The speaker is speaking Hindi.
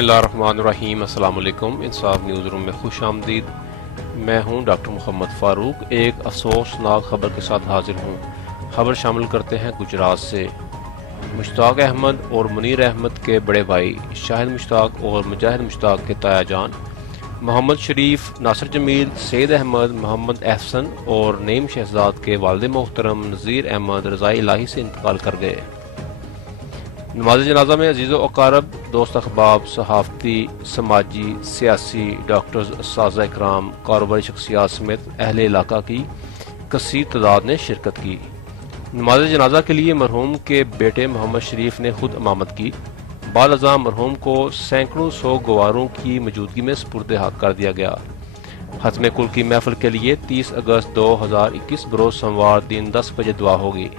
बिस्मिल्लाहिर्रहमानिर्रहीम। अस्सलाम वालेकुम। इंसाफ न्यूज़ रूम में खुश आमदीद। मैं हूं डॉक्टर मोहम्मद फ़ारूक। एक अफसोसनाक खबर के साथ हाजिर हूं। खबर शामिल करते हैं गुजरात से। मुश्ताक अहमद और मुनीर अहमद के बड़े भाई शाहिद मुश्ताक और मुजाहिद मुश्ताक के ताया जान मोहम्मद शरीफ, नासिर जमील, सैयद अहमद, मोहम्मद एहसन और नईम शहजाद के वालिद मोहतरम नज़ीर अहमद रज़ाई इलाही से इंतकाल कर गए। नमाज जनाजा में अजीज़ व अकारब, दोस्त अहबाब, सहाफ़ती, समाजी, सियासी, डॉक्टर्स, असातिज़ा इकराम, कारोबारी शख्सियात समेत अहले इलाका की कसीर तादाद ने शिरकत की। नमाज जनाजा के लिए मरहूम के बेटे मोहम्मद शरीफ ने खुद इमामत की। बाद अज़ां मरहूम को सैकड़ों सौ गवारों की मौजूदगी में सुपुर्द हक कर दिया गया। खत्म कुल की महफिल के लिए 30 अगस्त 2021 बरोज़ सोमवार दिन 10 बजे दुआ होगी।